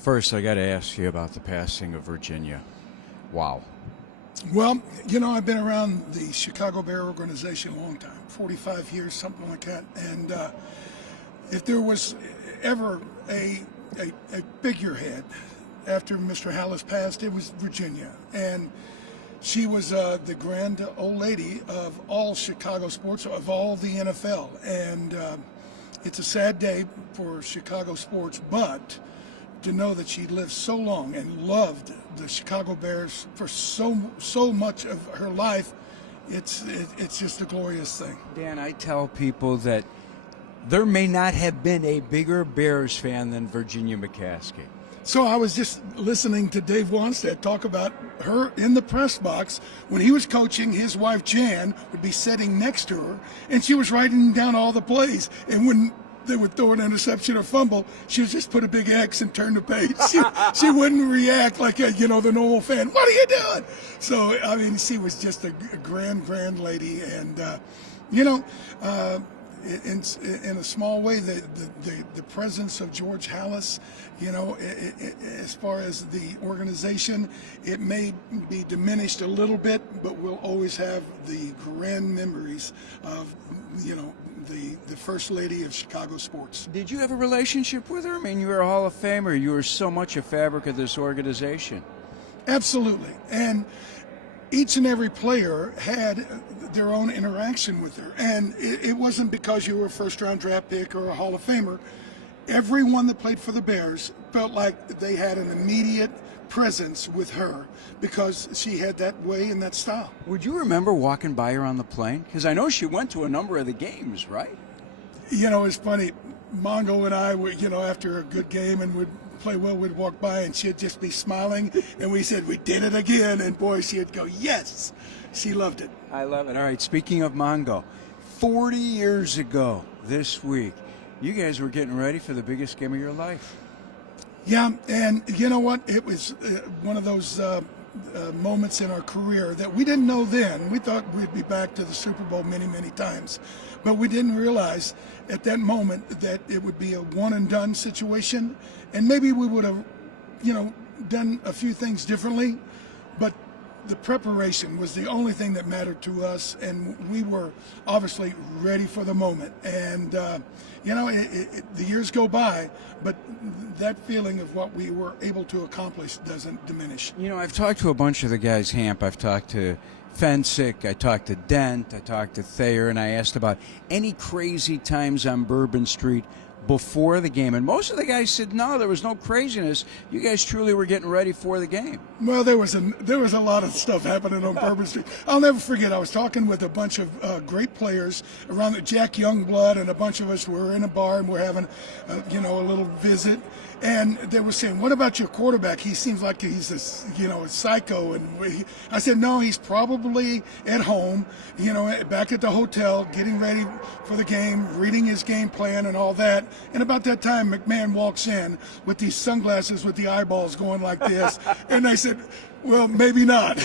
First, I got to ask you about the passing of Virginia. Wow. Well, I've been around the Chicago Bear organization a long time, 45 years, something like that. And if there was ever a figurehead after Mr. Hallis passed, it was Virginia. And she was the grand old lady of all Chicago sports, of all the NFL. And it's a sad day for Chicago sports, but to know that she lived so long and loved the Chicago Bears for so much of her life, it's just a glorious thing. Dan, I tell people that there may not have been a bigger Bears fan than Virginia McCaskey. So I was just listening to Dave Wanstead talk about her in the press box. When he was coaching, his wife Jan would be sitting next to her, and she was writing down all the plays. And when they would throw an interception or fumble, she would just put a big X and turn the page. She wouldn't react like the normal fan. What are you doing? So, I mean, she was just a grand lady. And, in a small way, the presence of George Hallis, as far as the organization, it may be diminished a little bit, but we'll always have the grand memories of, the First Lady of Chicago sports. Did you have a relationship with her? I mean, you were a Hall of Famer. You were so much a fabric of this organization. Absolutely. And each and every player had their own interaction with her. And it wasn't because you were a first-round draft pick or a Hall of Famer. Everyone that played for the Bears felt like they had an immediate presence with her because she had that way and that style. Would you remember walking by her on the plane? Because I know she went to a number of the games, right? It's funny. Mongo and I would, after a good game and would play well, we'd walk by and she'd just be smiling. And we said, we did it again. And boy, she'd go, yes. She loved it. I love it. All right, speaking of Mongo, 40 years ago this week, you guys were getting ready for the biggest game of your life. Yeah, and you know what? It was one of those moments in our career that we didn't know then. We thought we'd be back to the Super Bowl many, many times. But we didn't realize at that moment that it would be a one-and-done situation. And maybe we would have, done a few things differently. But the preparation was the only thing that mattered to us. And we were obviously ready for the moment. And, the years go by, but that feeling of what we were able to accomplish doesn't diminish. I've talked to a bunch of the guys, Hamp. I've talked to Fensick, I talked to Dent, I talked to Thayer, and I asked about any crazy times on Bourbon Street before the game. And most of the guys said, no, there was no craziness. You guys truly were getting ready for the game. Well, there was a lot of stuff happening on Bourbon Street. I'll never forget, I was talking with a bunch of great players around Jack Youngblood, and a bunch of us were in a bar and we're having, a little visit. And they were saying, what about your quarterback? He seems like he's a psycho. And I said, no, he's probably at home, back at the hotel, getting ready for the game, reading his game plan and all that. And about that time, McMahon walks in with these sunglasses with the eyeballs going like this. And I said, well, maybe not.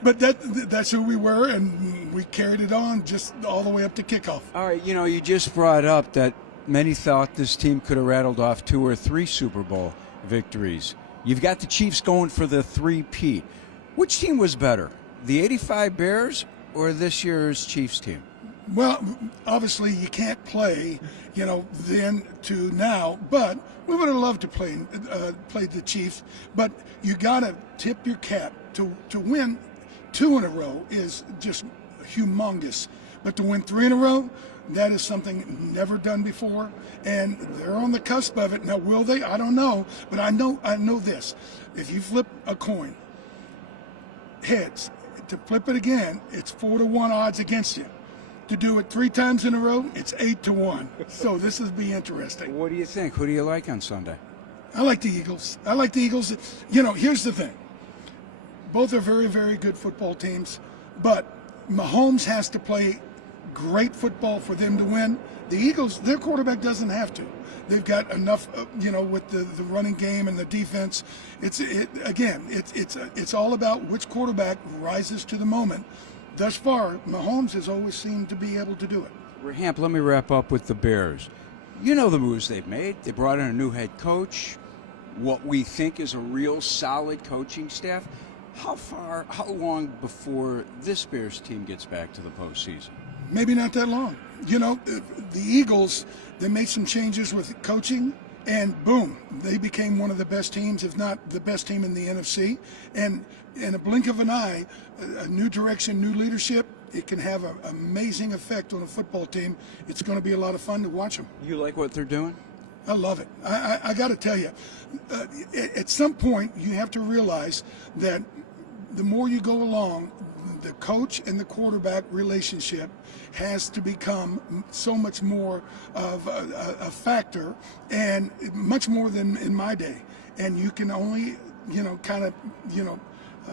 But that's who we were, and we carried it on just all the way up to kickoff. All right, you just brought up that many thought this team could have rattled off 2 or 3 Super Bowl victories. You've got the Chiefs going for the 3-peat. Which team was better, the '85 Bears or this year's Chiefs team? Well, obviously you can't play, then to now, but we would have loved to play the Chiefs. But you got to tip your cap to win 2 in a row is just humongous. But to win 3 in a row, that is something never done before, and they're on the cusp of it. Now, will they? I don't know, but I know this. If you flip a coin, heads, to flip it again, it's 4-1 odds against you. To do it 3 times in a row, it's 8-1. So this will be interesting. What do you think? Who do you like on Sunday? I like the Eagles. Here's the thing. Both are very, very good football teams, but Mahomes has to play great football for them to win. The Eagles, their quarterback doesn't have to. They've got enough, with the running game and the defense. It's all about which quarterback rises to the moment. Thus far, Mahomes has always seemed to be able to do it. Hamp, let me wrap up with the Bears. You know the moves they've made. They brought in a new head coach. what we think is a real solid coaching staff. How long before this Bears team gets back to the postseason? Maybe not that long. You know, the Eagles, they made some changes with coaching, and boom, they became one of the best teams, if not the best team in the NFC. And in a blink of an eye, a new direction, new leadership, it can have an amazing effect on a football team. It's going to be a lot of fun to watch them. You like what they're doing? I love it. I got to tell you, at some point, you have to realize that the more you go along, the coach and the quarterback relationship has to become so much more of a factor, and much more than in my day. And you can only,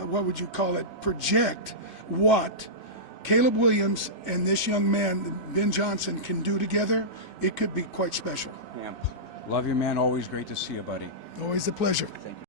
what would you call it, project what Caleb Williams and this young man, Ben Johnson, can do together. It could be quite special. Yeah. Love you, man. Always great to see you, buddy. Always a pleasure. Thank you.